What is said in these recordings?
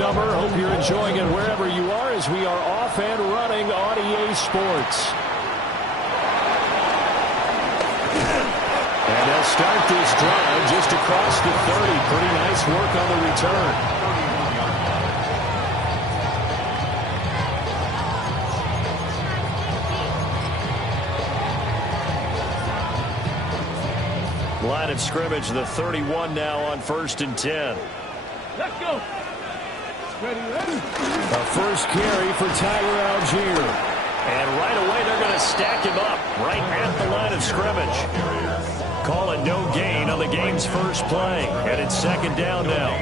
summer. Hope you're enjoying it wherever you are as we are off and running on EA Sports. And they'll start this drive just across the 30. Pretty nice work on the return. Line of scrimmage, the 31 now on 1st and 10. Let's go. Ready. A first carry for Tyler Algier. And right away they're going to stack him up right at the line of scrimmage. Call it no gain on the game's first play. And it's 2nd down now.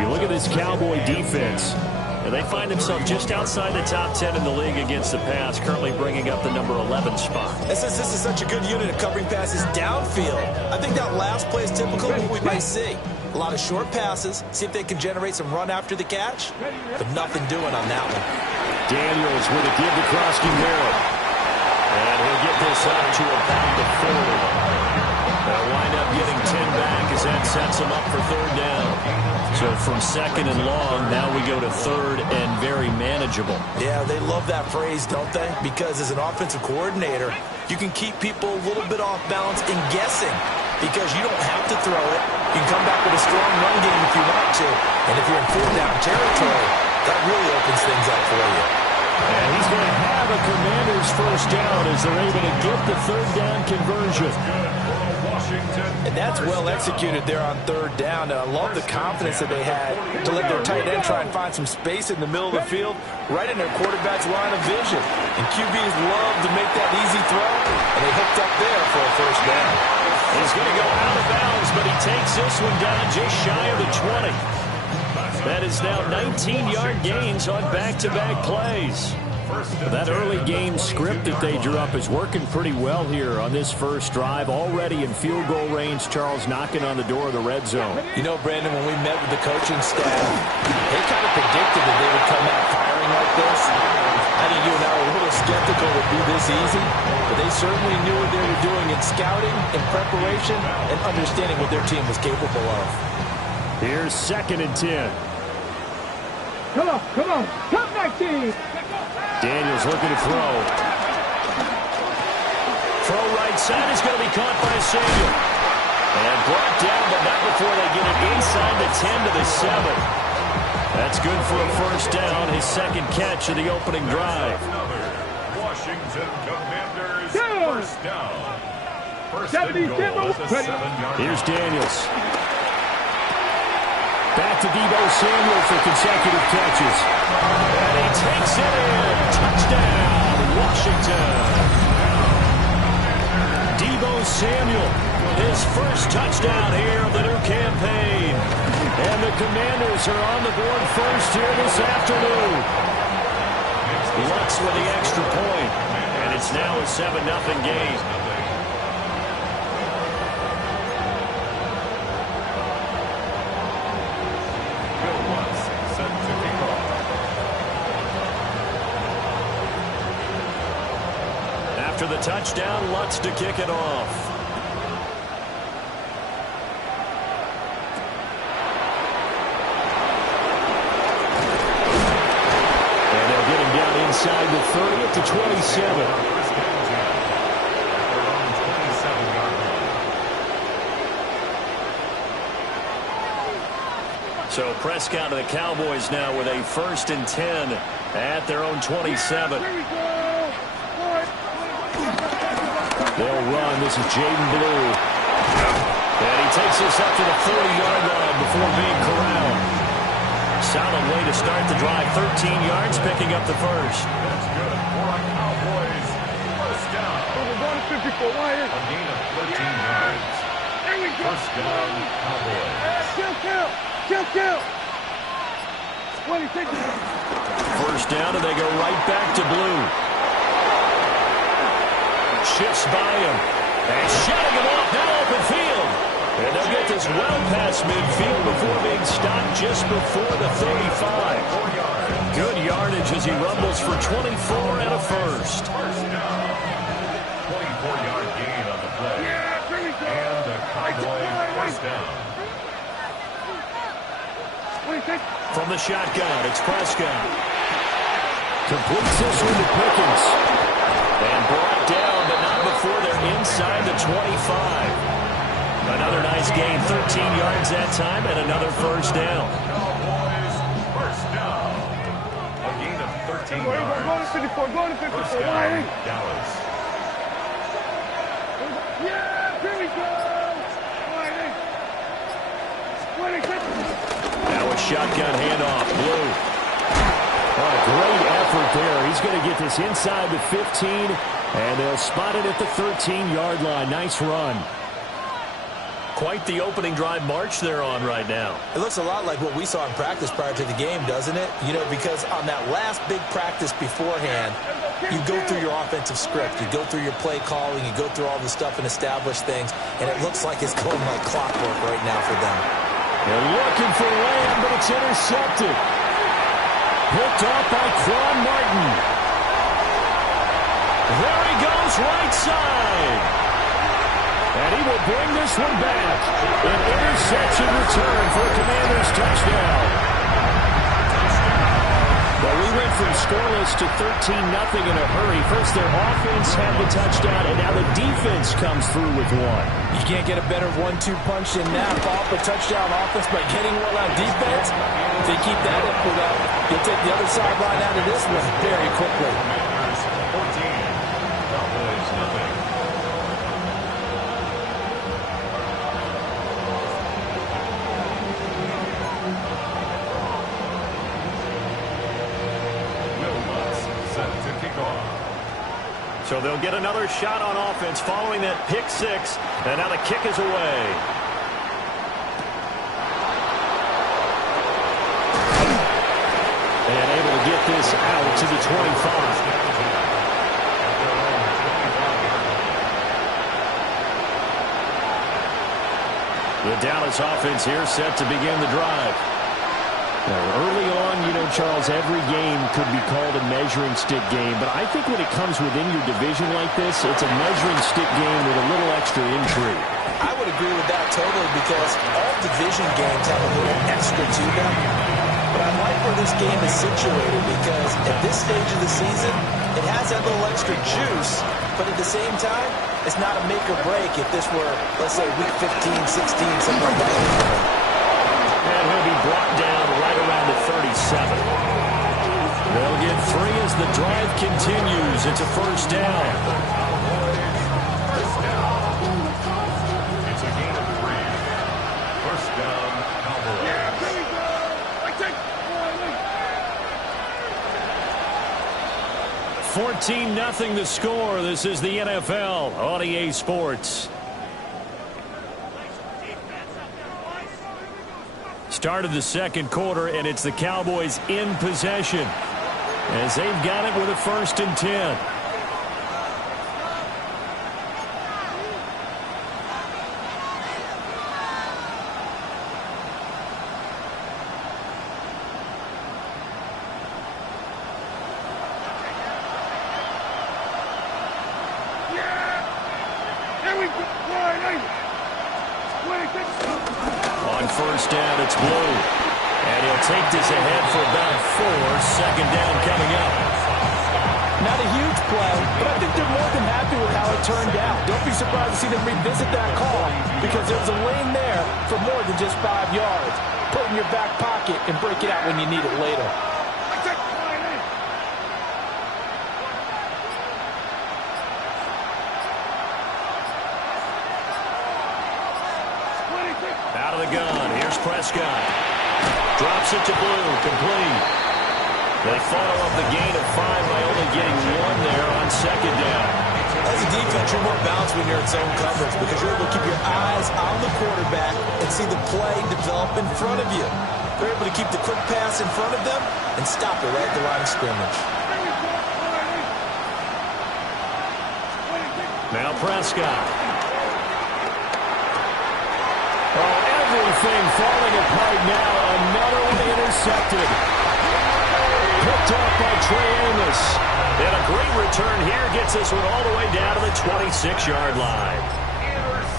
You look at this Cowboy defense. And they find themselves just outside the top 10 in the league against the pass, currently bringing up the number 11 spot. This is such a good unit of covering passes downfield. I think that last play is typical of what we might see. A lot of short passes, see if they can generate some run after the catch, but nothing doing on that one. Daniels with a give to Krosky Merritt. And he'll get this up to about the 40. They'll wind up getting 10 back as that sets them up for 3rd down. So from 2nd and long, now we go to 3rd and very manageable. Yeah, they love that phrase, don't they? Because as an offensive coordinator, you can keep people a little bit off balance and guessing because you don't have to throw it. You can come back with a strong run game if you want to. And if you're in 4th down territory, that really opens things up for you. And he's going to have a Commanders first down as they're able to get the 3rd down conversion. And that's well executed there on 3rd down. And I love the confidence that they had to let their tight end try and find some space in the middle of the field, right in their quarterback's line of vision. And QBs love to make that easy throw, and they hooked up there for a first down. He's going to go out of bounds, but he takes this one down just shy of the 20. That is now 19-yard gains on back-to-back plays. That early game script that they drew up is working pretty well here on this first drive. Already in field goal range, Charles knocking on the door of the red zone. You know, Brandon, when we met with the coaching staff, they kind of predicted that they would come out firing like this. I think you and I were a little skeptical it would be this easy, but they certainly knew what they were doing in scouting, in preparation, and understanding what their team was capable of. Here's 2nd and 10. Come on. Come back, team. Daniels looking to throw. Throw right side is going to be caught by Samuel. And brought down, but not before they get it inside the 10 to the 7. That's good for a first down, his 2nd catch of the opening drive. Washington Commanders first down. First and goal at the 7-yard line. Here's Daniels. Back to Deebo Samuel for consecutive catches. And he takes it in. Touchdown, Washington. Deebo Samuel, his first touchdown here of the new campaign. And the Commanders are on the board first here this afternoon. Lutz with the extra point. And it's now a 7-0 game. After the touchdown, Lutz to kick it off. And they'll get him down inside the 30 at the 27. So Prescott and the Cowboys now with a 1st and 10 at their own 27. They'll run. This is Jaden Blue. And he takes this up to the 40-yard line before being corralled. Solid way to start the drive. 13 yards, picking up the first. That's good for a Cowboys first down. A gain of 13 yards. First down, Cowboys. Count. First down, and they go right back to Blue. Shifts by him. And shutting him off now open field. And they'll get this well past midfield before being stopped just before the 35. Good yardage as he rumbles for 24 and a first. 24-yard gain on the play. And the Cowboys first down. From the shotgun, it's Prescott. Completes this one to Pickens. And brought down, but not before they're inside the 25. Another nice gain, 13 yards that time, and another first down. Cowboys, first down. A gain of 13 yards. Go to 54, go to 54. First down, Dallas. Yeah, here we go. Now a shotgun handoff, Blue. Oh, great effort there. He's going to get this inside the 15, and they'll spot it at the 13-yard line. Nice run. Quite the opening drive march they're on right now. It looks a lot like what we saw in practice prior to the game, doesn't it? You know, because on that last big practice beforehand, you go through your offensive script. You go through your play calling. You go through all the stuff and establish things. And it looks like it's going like clockwork right now for them. They're looking for Lamb, but it's intercepted. Picked off by Quan Martin. There he goes, right side. And he will bring this one back. An interception return for a Commanders touchdown. Well, we went from scoreless to 13-0 in a hurry. First, their offense had the touchdown, and now the defense comes through with one. You can't get a better 1-2 punch than that. Off a touchdown offense by getting one on defense. If they keep that up for them, you'll take the other sideline out of this one very quickly. 14, Cowboys nothing. So they'll get another shot on offense following that pick six. And now the kick is away. And able to get this out to the 25. The Dallas offense here set to begin the drive. Now, early on, you know, Charles, every game could be called a measuring stick game. But I think when it comes within your division like this, it's a measuring stick game with a little extra intrigue. I would agree with that totally because all division games have a little extra to them. But I like where this game is situated because at this stage of the season, it has that little extra juice. But at the same time, it's not a make or break if this were, let's say, week 15, 16, something like that. And he'll be brought down right around the 37. They'll get three as the drive continues. It's a first down. First down. It's a gain of 3. First down, Cowboys. Yeah, here we go. I take 14-0 the score. This is the NFL on EA Sports. Start of the second quarter, and it's the Cowboys in possession as they've got it with a 1st and 10. On first down, it's Blue. And he'll take this ahead for about 4. Second down coming up. Not a huge play, but I think they're more than happy with how it turned out. Don't be surprised to see them revisit that call because there's a lane there for more than just 5 yards. Put it in your back pocket and break it out when you need it later. Out of the gun. Here's Prescott. Drops it to Blue. Complete. They follow up the gain of 5 by only getting 1 there on second down. As a defense, you're more balanced when you're in zone coverage because you're able to keep your eyes on the quarterback and see the play develop in front of you. They're able to keep the quick pass in front of them and stop it right at the line of scrimmage. Now Prescott. Oh, everything falling apart now. Another one intercepted. Picked off by Trey Amos. And a great return here gets this one all the way down to the 26-yard line.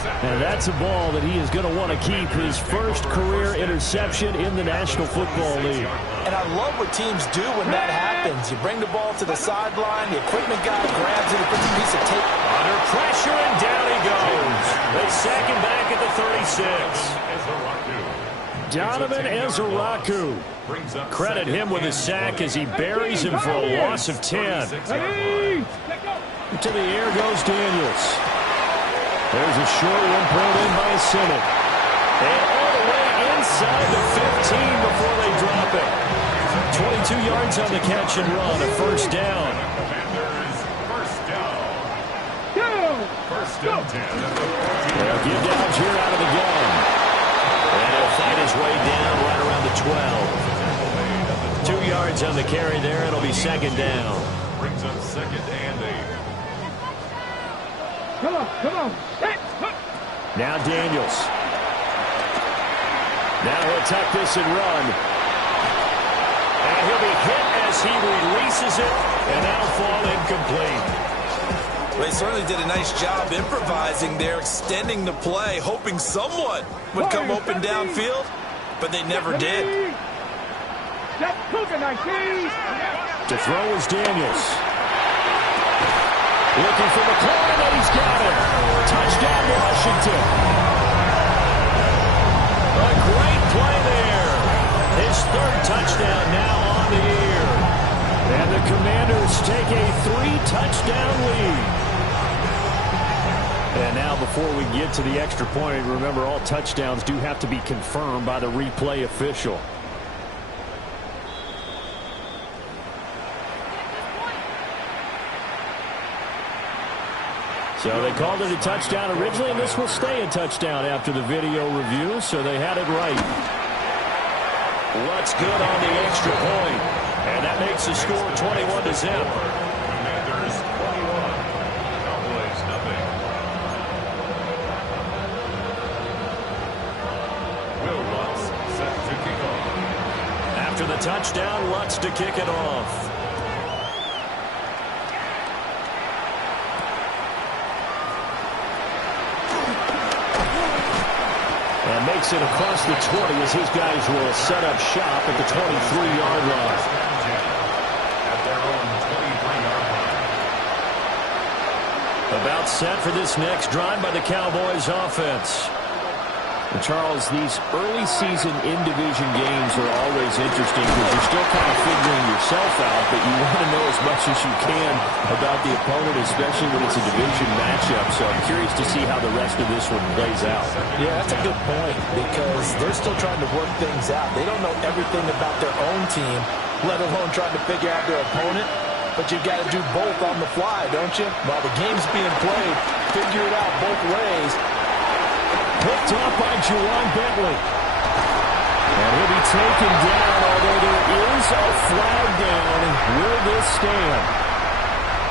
And that's a ball that he is going to want to keep, his first career interception in the National Football League. And I love what teams do when that happens. You bring the ball to the sideline, the equipment guy grabs it, he puts a piece of tape. Under pressure, and down he goes. They sack him back at the 36. Donovan Ezeraku. Credit him with a sack as he buries him for a loss of 10. To the air goes Daniels. There's a short one pulled in by Simmons. And all the way inside the 15 before they drop it. 22 yards on the catch and run, a first down. First and 10. They'll give Algier out of the gun. And he'll fight his way down right around the 12. 2 yards on the carry there. It'll be second down. Brings up second and 8. Come on, come on. Now Daniels. Now he'll tuck this and run. And he'll be hit as he releases it. And that'll fall incomplete. Well, they certainly did a nice job improvising there, extending the play, hoping someone would come open downfield, but they never did. To throw is Daniels. Looking for McLaurin, and he's got it. Touchdown, Washington. A great play there. His third touchdown now on the year. And the Commanders take a 3-touchdown lead. And now before we get to the extra point, remember all touchdowns do have to be confirmed by the replay official. So they called it a touchdown originally, and this will stay a touchdown after the video review, so they had it right. What's good on the extra point? And that makes the score 21-0. Commanders 21. Cowboys nothing. Will Lutz set to kick off. After the touchdown, Lutz to kick it off. And makes it across the 20 as his guys will set up shop at the 23-yard line. At their own 23-yard line. About set for this next drive by the Cowboys offense. And Charles, these early season in-division games are always interesting because you're still kind of figuring yourself out, but you want to know as much as you can about the opponent, especially when it's a division matchup. So I'm curious to see how the rest of this one plays out. Yeah, that's a good point because they're still trying to work things out. They don't know everything about their own team, let alone trying to figure out their opponent. But you've got to do both on the fly, don't you? While the game's being played, figure it out both ways. Picked off by Juwan Bentley. And he'll be taken down, although there is a flag down. Will this stand?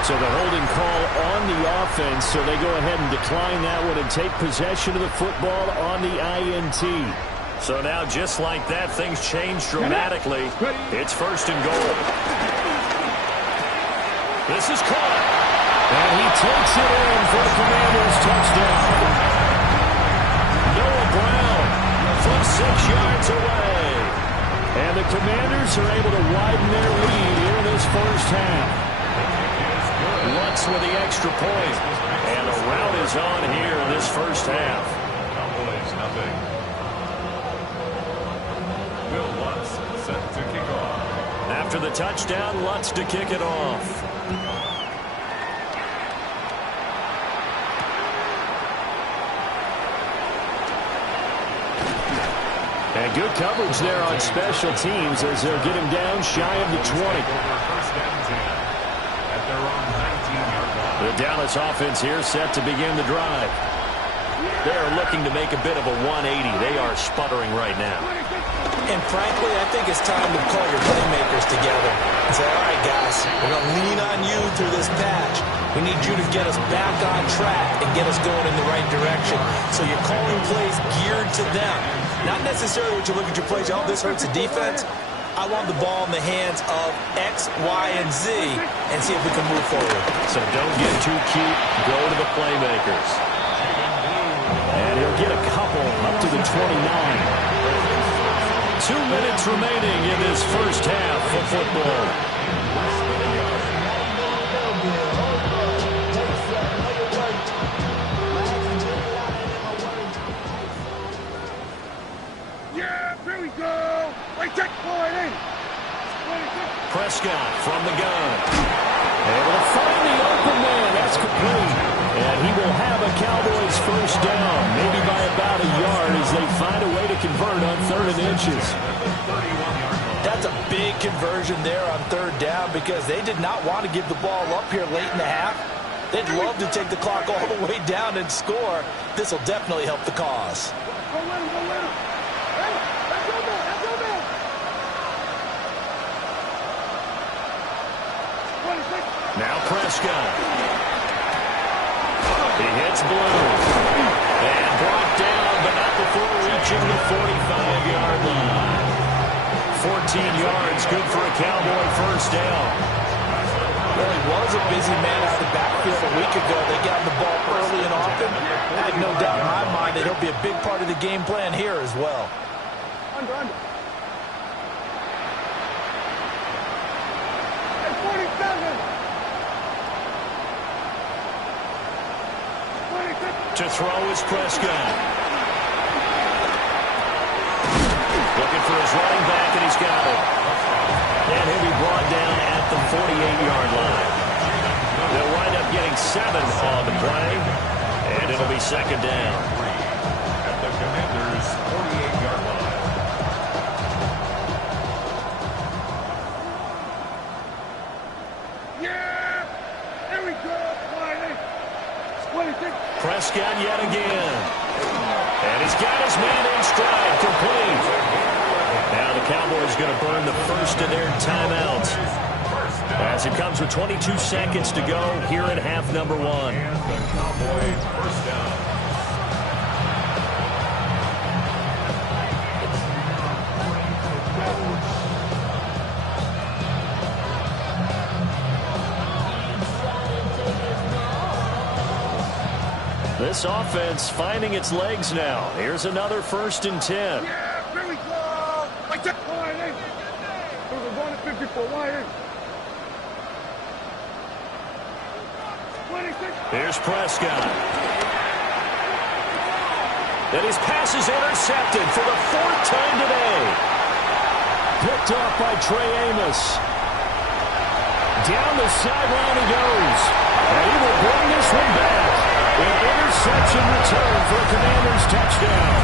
So the holding call on the offense, so they go ahead and decline that one and take possession of the football on the INT. So now, just like that, things change dramatically. It's first and goal. This is caught. And he takes it in for the Commanders' touchdown. Noah Brown from 6 yards away. And the Commanders are able to widen their lead here in this first half. Lutz with the extra point. And the rout is on here in this first half. Cowboys nothing. Will Lutz set to kick off. After the touchdown, Lutz to kick it off. And good coverage there on special teams as they'll get him down shy of the 20. First and 10 at their own 19-yard line. The Dallas offense here set to begin the drive. They're looking to make a bit of a 180. They are sputtering right now. And frankly, I think it's time to call your playmakers together and say, all right, guys, we're going to lean on you through this patch. We need you to get us back on track and get us going in the right direction. So you're calling plays geared to them. Not necessarily what you look at your plays, oh, this hurts the defense. I want the ball in the hands of X, Y, and Z and see if we can move forward. So don't get too cute. Go to the playmakers. And he'll get a couple up to the 29. 2 minutes remaining in this first half of football. Yeah, here we go. Right check forward in. Prescott from the gun. Able to find the open man. That's complete. And he will have a Cowboys first down, maybe by about a yard as they find a way to convert on 3rd and inches. That's a big conversion there on 3rd down because they did not want to give the ball up here late in the half. They'd love to take the clock all the way down and score. This will definitely help the cause. Go let him, go let him. Hey, let's go there, let's go there. 26. Now Prescott. He hits Blue. And brought down, but not before reaching the 45-yard line. 14 yards, good for a Cowboy first down. Well, he was a busy man out of the backfield a week ago. They got the ball early and often. I have no doubt in my mind that he'll be a big part of the game plan here as well. Under. At 47. 26. To throw is Prescott. Looking for his running back, and he's got it. And he'll be brought down at the 48-yard line. They'll wind up getting 7 on the play, and it'll be second down. At the Commanders' 48-yard line. Yeah! There we go. Line in. 26. Prescott yet again. And he's got his man in stride, complete. Now the Cowboys going to burn the first of their timeouts as it comes with 22 seconds to go here in half number 1. And the Cowboys first down. This offense finding its legs now. Here's another 1st and 10. Yeah, here we go. Right check forward in. We're going to 54. Wide in. 26. Here's Prescott. And his pass is intercepted for the 4th time today. Picked off by Trey Amos. Down the sideline he goes. And he will bring this one back. An interception return for a Commanders touchdown.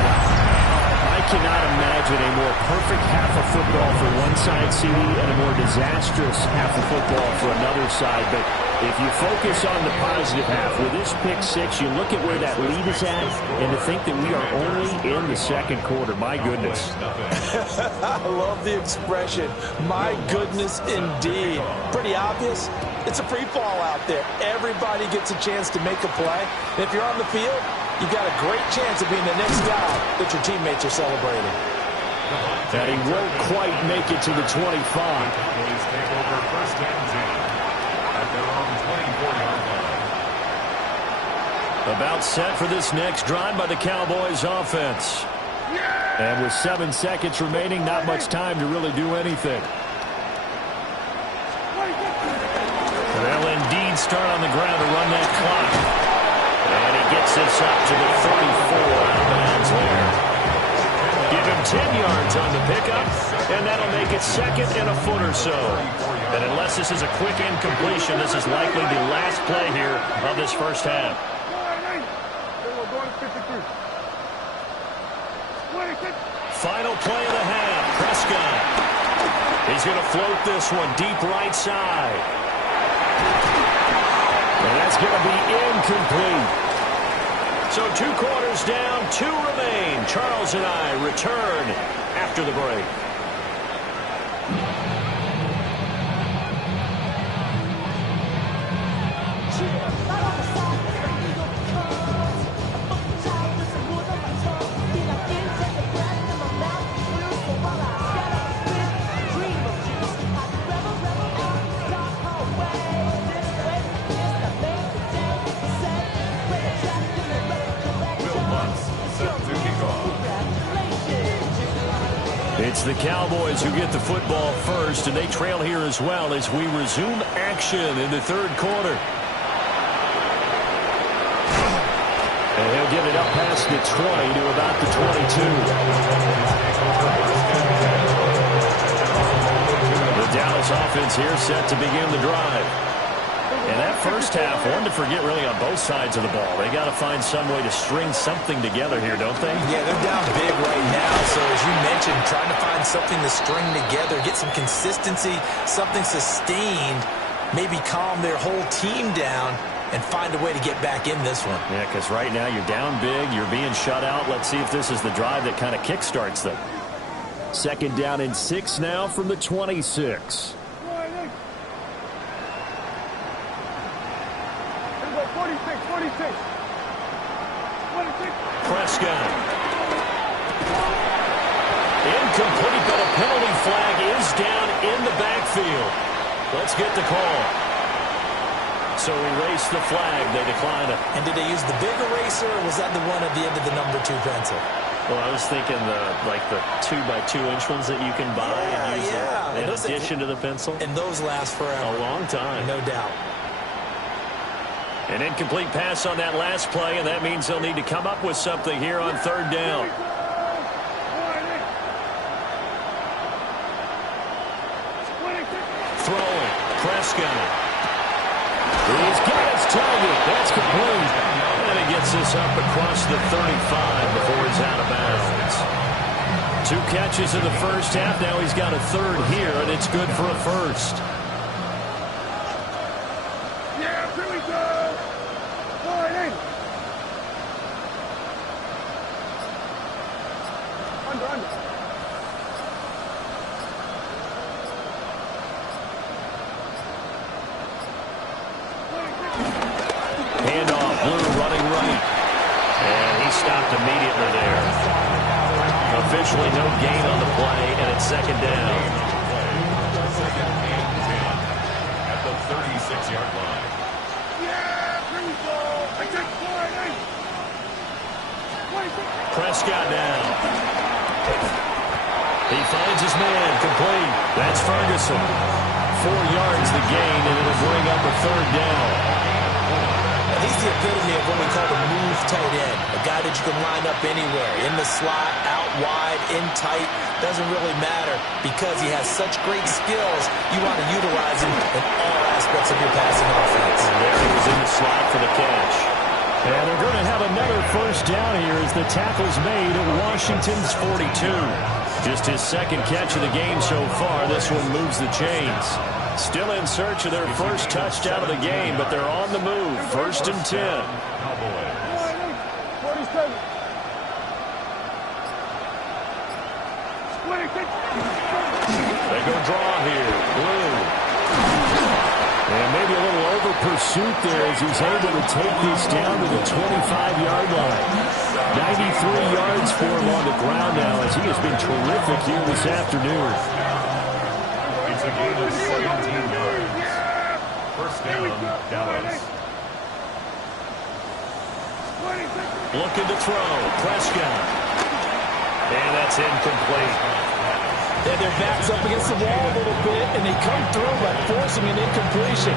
I cannot imagine a more perfect half of football for one side, CD, and a more disastrous half of football for another side. But if you focus on the positive half, with this pick 6, you look at where that lead is at, and to think that we are only in the 2nd quarter. My goodness. I love the expression. My goodness, indeed. Pretty obvious. It's a free fall out there. Everybody gets a chance to make a play. And if you're on the field, you've got a great chance of being the next guy that your teammates are celebrating. And he won't quite make it to the 25. Cowboys take over 1st and 10 at their own 24-yard line. About set for this next drive by the Cowboys offense. And with 7 seconds remaining, not much time to really do anything. They'll indeed start on the ground to run that clock. And he gets this up to the 34 out of bounds there. Give him 10 yards on the pickup, and that'll make it 2nd and a foot or so. And unless this is a quick incompletion, this is likely the last play here of this first half. Final play of the half. Prescott. He's going to float this one deep right side. And that's going to be incomplete. So 2 quarters down, 2 remain. Charles and I return after the break. It's the Cowboys who get the football first, and they trail here as well as we resume action in the third quarter. And he'll get it up past the 20 to about the 22. The Dallas offense here set to begin the drive. And that first half, one to forget really on both sides of the ball. They got to find some way to string something together here, don't they? Yeah, they're down big right now. So as you mentioned, trying to find something to string together, get some consistency, something sustained, maybe calm their whole team down and find a way to get back in this one. Yeah, because right now you're down big, you're being shut out. Let's see if this is the drive that kind of kickstarts them. Second down and 6 now from the 26. 46. Prescott. Incomplete, but a penalty flag is down in the backfield. Let's get the call. So erase the flag. They decline it. And did they use the big eraser, or was that the one at the end of the number 2 pencil? Well, I was thinking the 2x2 inch ones that you can buy and use in addition to the pencil. And those last forever. A long time. No doubt. An incomplete pass on that last play, and that means they'll need to come up with something here on third down. Throwing. Prescott. He's got his target. That's complete. And he gets this up across the 35 before he's out of bounds. 2 catches in the first half. Now he's got a third here, and it's good for a first. Handoff, Blue running right. And he stopped immediately there. Officially no gain on the play, and it's second down. At the 36-yard line. Prescott now. He finds his man, complete. That's Ferguson. 4 yards the gain, and it'll bring up a third down. He's the epitome of what we call the move tight end. A guy that you can line up anywhere. In the slot, out wide, in tight. Doesn't really matter because he has such great skills. You want to utilize him in all aspects of your passing offense. And there he was in the slot for the catch. And they're going to have another first down here as the tackle's made at Washington's 42. Just his second catch of the game so far. This one moves the chains. Still in search of their first touchdown of the game, but they're on the move. First and 10. Cowboys. 47. They go draw here. Blue. And maybe a little over pursuit there as he's able to take this down to the 25-yard line. 93 yards for him on the ground now as he has been terrific here this afternoon. It's a gain of 17 yards. First down, Dallas. Looking to throw. Prescott. And that's incomplete. And their back's up against the wall a little bit, and they come through by forcing an incompletion.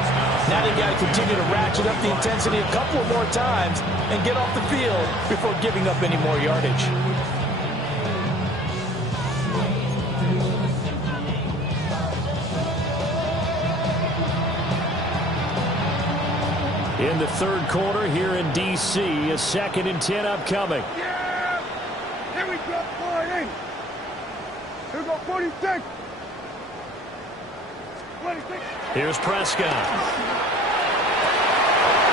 Now they've got to continue to ratchet up the intensity a couple more times and get off the field before giving up any more yardage. In the third quarter here in D.C., a second and 10 upcoming. Yeah! Here we go, 40. Here we go, 46. 26. Here's Prescott.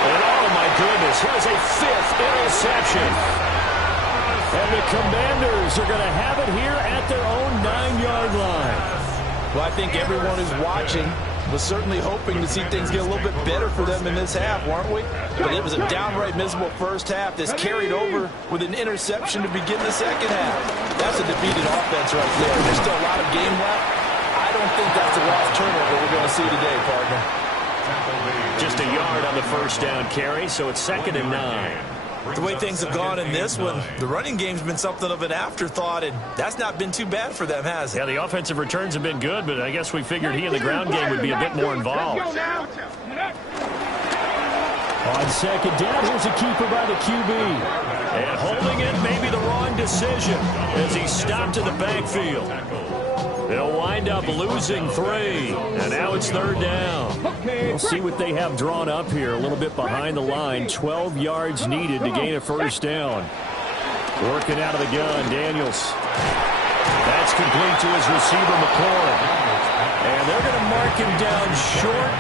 And oh my goodness, here's a 5th interception. And the Commanders are going to have it here at their own 9-yard line. Well, I think everyone who's watching was certainly hoping to see things get a little bit better for them in this half, weren't we? But it was a downright miserable first half. This carried over with an interception to begin the second half. That's a defeated offense right there. There's still a lot of game left. I don't think that's the last turnover we're going to see today, partner. Just a yard on the first down carry, so it's second and 9. The way things have gone in this one, the running game's been something of an afterthought, and that's not been too bad for them, has it? Yeah, the offensive returns have been good, but I guess we figured he in the ground game would be a bit more involved. On second down, here's a keeper by the QB. And holding it may be the wrong decision as he stopped in the backfield. They'll wind up losing 3, and now it's 3rd down. We'll see what they have drawn up here, a little bit behind the line. 12 yards needed to gain a 1st down. Working out of the gun, Daniels. That's complete to his receiver, McLaurin. And they're going to mark him down short,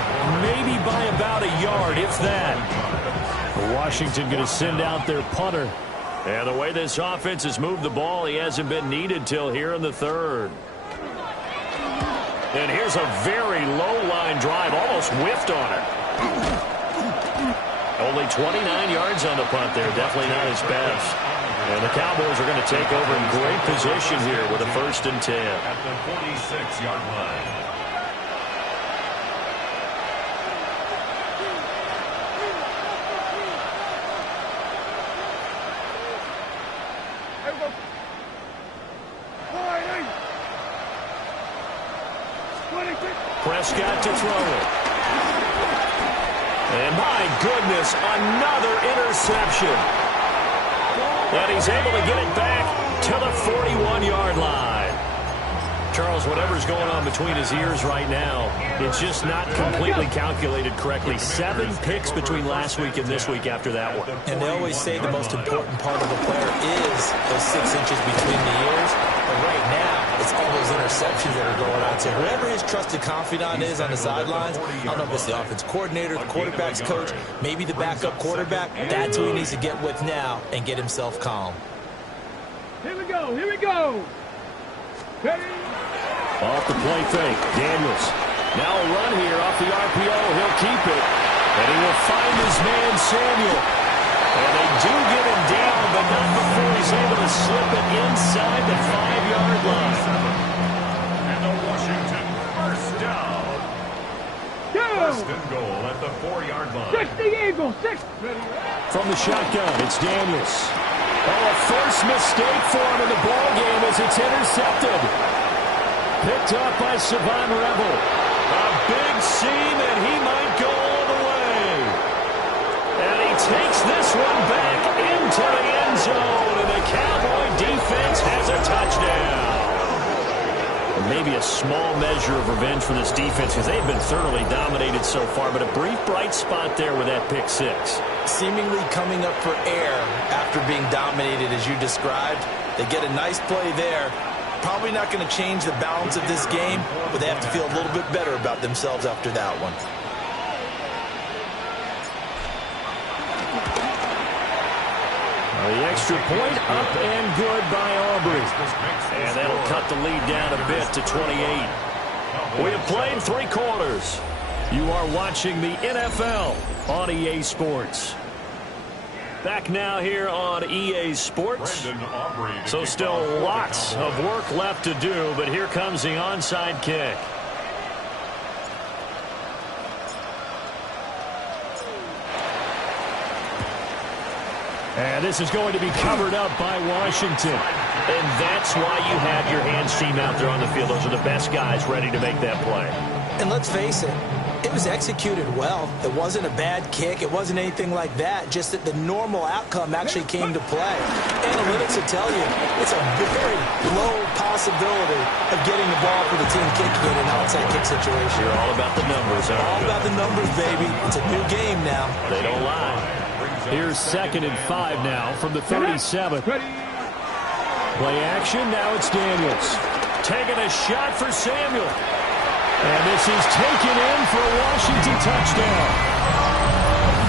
maybe by about a yard, if that. Washington going to send out their punter. And the way this offense has moved the ball, he hasn't been needed till here in the 3rd. And here's a very low-line drive, almost whiffed on it. Only 29 yards on the punt there, definitely not his best. And the Cowboys are going to take over in great position here with a 1st and 10. At the 46-yard line. Prescott to throw it. And my goodness, another interception. And he's able to get it back to the 41-yard line. Charles, whatever's going on between his ears right now, it's just not completely calculated correctly. 7 picks between last week and this week after that one. And they always say the most important part of a player is those 6 inches between the ears. But right now, it's all those interceptions that are going on. So whoever his trusted confidant is on the sidelines, I don't know if it's the offense coordinator, the quarterback's coach, maybe the backup quarterback, that's who he needs to get with now and get himself calm. Here we go. Here we go. Ready? Off the play fake, Daniels. Now a run here off the RPO. He'll keep it. And he will find his man, Samuel. And they do get him down, but not before he's able to slip it inside the 5-yard line. And the Washington 1st down. Go! 1st and goal at the 4-yard line. 60 Eagles, 6. From the shotgun, it's Daniels. Oh, a first mistake for him in the ballgame as it's intercepted. Picked up by Savon Rebel. A big seam, and he might go all the way. And he takes this one back into the end zone, and the Cowboy defense has a touchdown. Maybe a small measure of revenge for this defense because they've been thoroughly dominated so far, but a brief bright spot there with that pick 6. Seemingly coming up for air after being dominated as you described. They get a nice play there. Probably not going to change the balance of this game, but they have to feel a little bit better about themselves after that one. The extra point up and good by Aubrey. And that'll cut the lead down a bit to 28. We have played 3 quarters. You are watching the NFL on EA Sports. Back now here on EA Sports. So still lots of work left to do, but here comes the onside kick. And this is going to be covered up by Washington. And that's why you have your hands team out there on the field. Those are the best guys ready to make that play. And let's face it, it was executed well. It wasn't a bad kick. It wasn't anything like that. Just that the normal outcome actually came to play. Analytics will tell you it's a very low possibility of getting the ball for the team kicking in an outside kick situation. You're all about the numbers, aren't you? All about the numbers, baby. It's a new game now. They don't lie. Here's 2nd and 5 now from the 37. Play action. Now it's Daniels. Taking a shot for Samuel. And this is taken in for a Washington touchdown.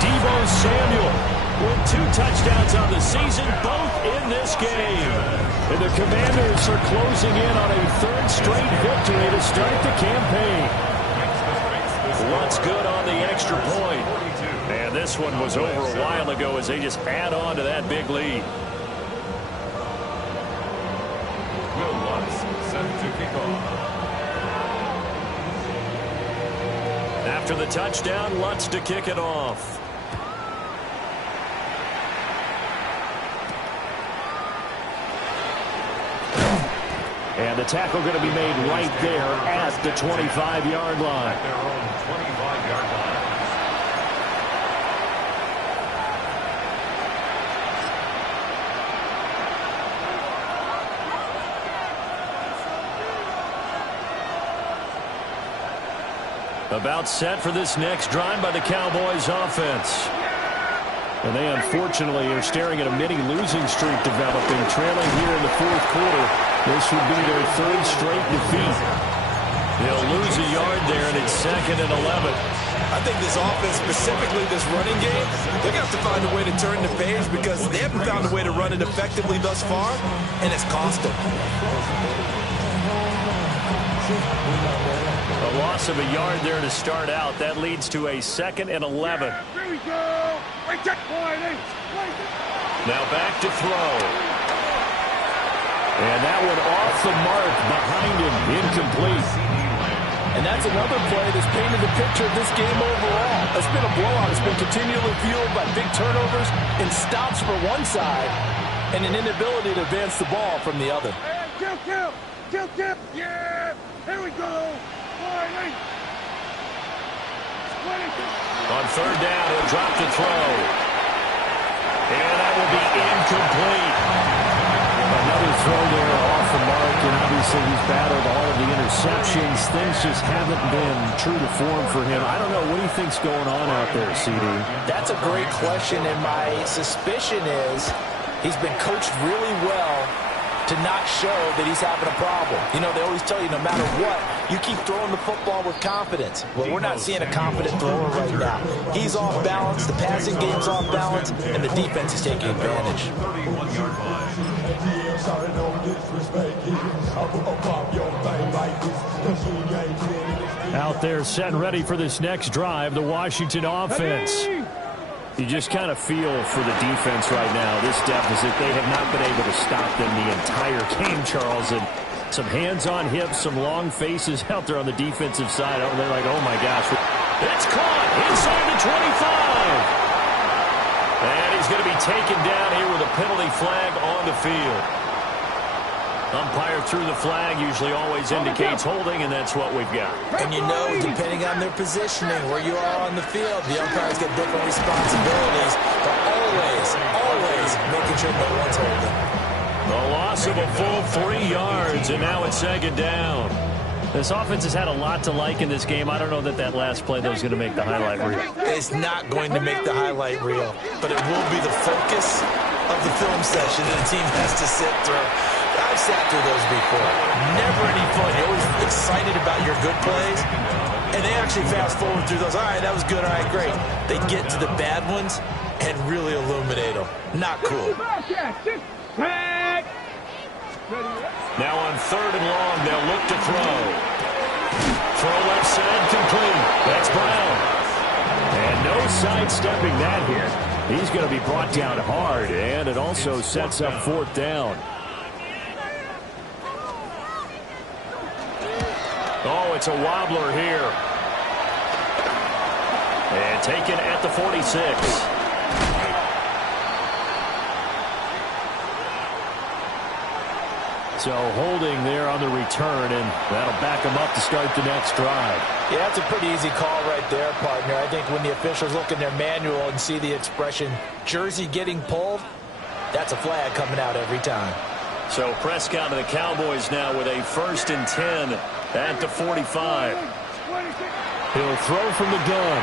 Deebo Samuel with 2 touchdowns on the season, both in this game. And the Commanders are closing in on a 3rd straight victory to start the campaign. What's good on the extra point? And this one was over a while ago as they just add on to that big lead. Will Lutz set to kick off. After the touchdown, Lutz to kick it off. And the tackle going to be made right there at the 25-yard line. Their own 25-yard line. About set for this next drive by the Cowboys offense. And they unfortunately are staring at a mini losing streak developing, trailing here in the fourth quarter. This would be their third straight defeat. They'll lose a yard there, and it's 2nd and 11. I think this offense, specifically this running game, they're going to have to find a way to turn the page because they haven't found a way to run it effectively thus far, and it's cost them. A loss of a yard there to start out. That leads to a 2nd and 11. Here we go. Right there. Now back to throw. And that one off the mark behind him, incomplete. And that's another play that's painted the picture of this game overall. It's been a blowout. It's been continually fueled by big turnovers and stops for one side and an inability to advance the ball from the other. Kill. Yeah. Here we go. On 3rd down, he'll drop the throw. And that will be incomplete. Another throw there off the mark, and obviously he's battled all of the interceptions. Things just haven't been true to form for him. I don't know. What do you think's going on out there, CD? That's a great question, and my suspicion is he's been coached really well to not show that he's having a problem. You know, they always tell you no matter what, you keep throwing the football with confidence. Well, we're not seeing a confident thrower right now. He's off balance, the passing game's off balance, and the defense is taking advantage. 31-yard line. Out there set and ready for this next drive, the Washington offense. You just kind of feel for the defense right now, this deficit. They have not been able to stop them the entire game, Charles. And some hands on hips, some long faces out there on the defensive side. They're like, oh, my gosh. It's caught inside the 25. And he's going to be taken down here with a penalty flag on the field. Umpire threw the flag, usually always indicates holding, and that's what we've got. And you know, depending on their positioning, where you are on the field, the umpires get different responsibilities, but always making sure no one's holding. A loss of a full 3 yards, and now it's 2nd down. This offense has had a lot to like in this game. I don't know that last play, though, is going to make the highlight reel. It's not going to make the highlight reel, but it will be the focus of the film session that the team has to sit through. I've sat through those before. Never any fun. You're always excited about your good plays, and they actually fast forward through those. All right, that was good. All right, great. They get to the bad ones and really illuminate them. Not cool. Now on 3rd and long, they'll look to throw. Throw left side, complete. That's Brown. And no sidestepping that here. He's going to be brought down hard, and it also sets up 4th down. Oh, it's a wobbler here. And taken at the 46. So holding there on the return, and that'll back them up to start the next drive. Yeah, that's a pretty easy call right there, partner. I think when the officials look in their manual and see the expression, jersey getting pulled, that's a flag coming out every time. So Prescott and the Cowboys now with a 1st and 10 at the 45. He'll throw from the gun.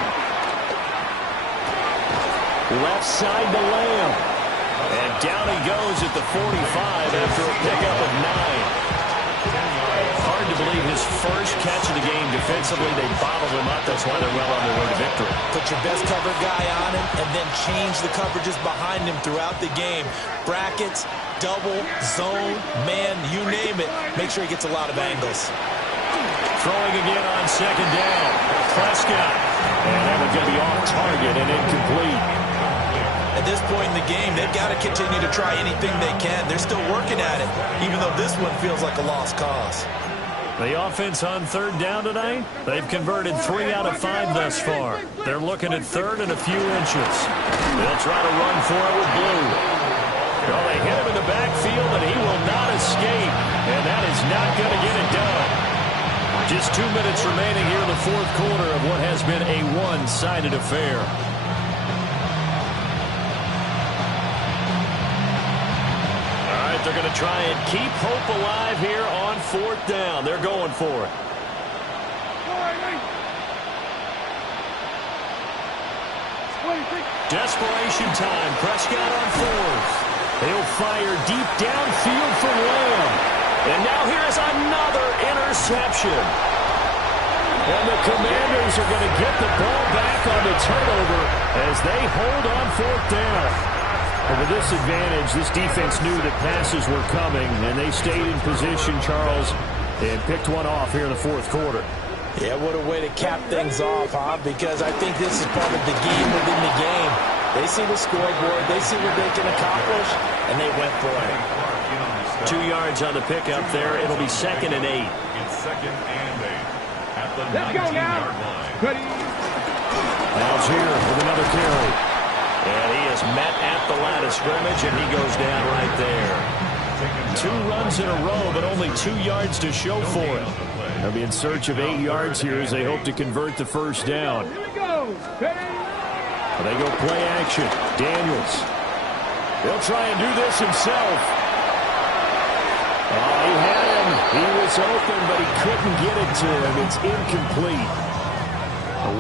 Left side to Lamb. And down he goes at the 45 after a pickup of 9. Hard to believe his first catch of the game defensively. They bottled him up. That's why they're well on their way to victory. Put your best cover guy on him and then change the coverages behind him throughout the game. Brackets, double, zone, man, you name it. Make sure he gets a lot of angles. Throwing again on 2nd down. Prescott. And that one's going to be off target and incomplete. At this point in the game, they've got to continue to try anything they can. They're still working at it, even though this one feels like a lost cause. The offense on 3rd down tonight, they've converted 3 out of 5 thus far. They're looking at 3rd and a few inches. They'll try to run for it with Blue. Well, they hit him in the backfield, and he will not escape. And and that is not going to get it done. Just 2 minutes remaining here in the fourth quarter of what has been a one-sided affair. All right, they're going to try and keep hope alive here on fourth down. They're going for it. Desperation time. Prescott on fourth. They'll fire deep downfield from Lamb. And now here's another interception. And the Commanders are going to get the ball back on the turnover as they hold on fourth down. And with this advantage, this defense knew that passes were coming, and they stayed in position, Charles, and picked one off here in the fourth quarter. Yeah, what a way to cap things off, huh? Because I think this is part of the game within the game. They see the scoreboard, they see what they can accomplish, and they went for it. 2 yards on the pickup there. It'll be 2nd and 8. It's 2nd and 8 at the 19-yard line. Algier with another carry. And he is met at the line of scrimmage, and he goes down right there. 2 runs in a row, but only 2 yards to show for it. They'll be in search of 8 yards here as they hope to convert the first down. Here we go. They go play action. Daniels. He'll try and do this himself. Oh, he had him. He was open, but he couldn't get it to him. It's incomplete.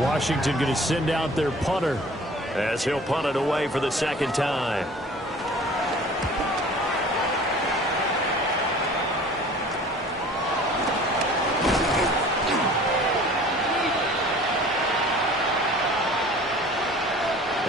Washington going to send out their punter as he'll punt it away for the second time.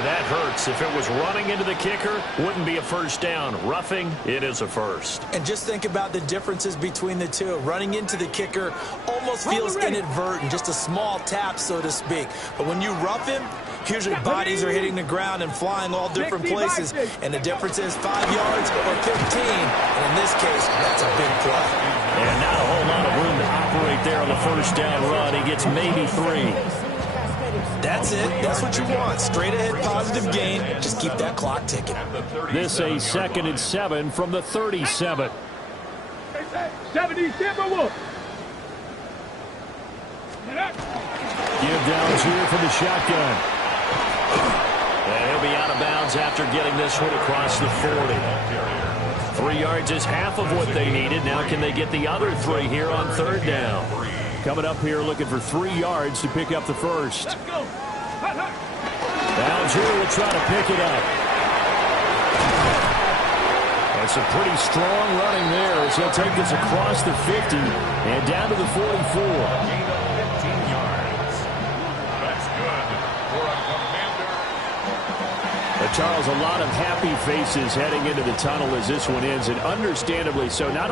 That hurts. If it was running into the kicker, wouldn't be a first down. Roughing, it is a first. And just think about the differences between the two. Running into the kicker almost feels inadvertent, just a small tap, so to speak. But when you rough him, usually bodies are hitting the ground and flying all different places. And the difference is 5 yards or 15. And in this case, that's a big play. And not a whole lot of room to operate there on the first down run. He gets maybe 3. That's it. That's what you want. Straight ahead positive gain. Just keep that clock ticking. This a 2nd and 7 from the 37. 77 Wolf. Give downs here for the shotgun. And he'll be out of bounds after getting this one across the 40. 3 yards is half of what they needed. Now can they get the other 3 here on third down? Coming up here looking for 3 yards to pick up the first. Let's go. Algier will try to pick it up. And some pretty strong running there as he'll take this across the 50 and down to the 44. Gain of 15 yards. That's good for a Commander. But Charles, a lot of happy faces heading into the tunnel as this one ends, and understandably so. Not only